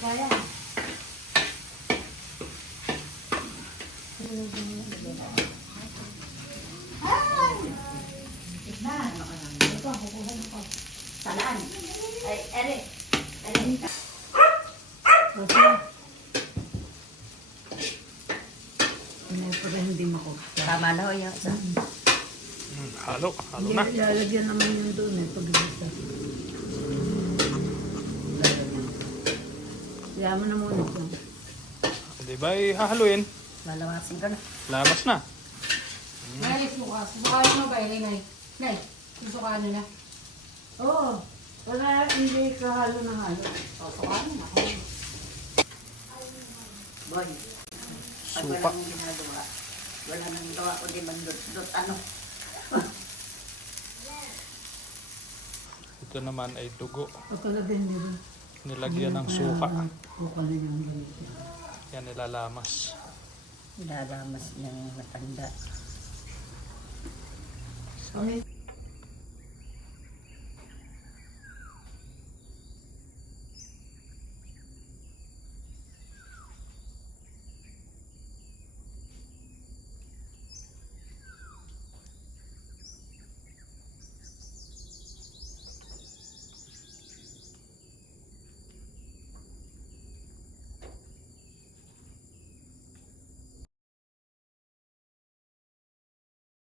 Kaya. Ito, kukuhan ko. Salaan. Ay, ere. Ere. Ito rin hindi mako. Tama na ho yung isa. Halo Hindi, na. lalagyan naman yun doon eh. Pag-isa. Lalagyan. Kaya mo na muna ito. Di ba hahaluin? Lalawasin ka na. Lamas na. Nay, suka. Susukanin mo ba, Nay? Nay, susukanin na. Oo. Wala, hindi ka halo na halo. O, sukanin na. Boy. Pag Suka. wala mong ginagawa, wala nang gawa kundi mandot-dot ano. Ito naman ay dugo. O talaga hindi rin. Nilagyan ng suka. Suka na yung ganito. Yan nilalamas. Ilalamas ng matanda. Ano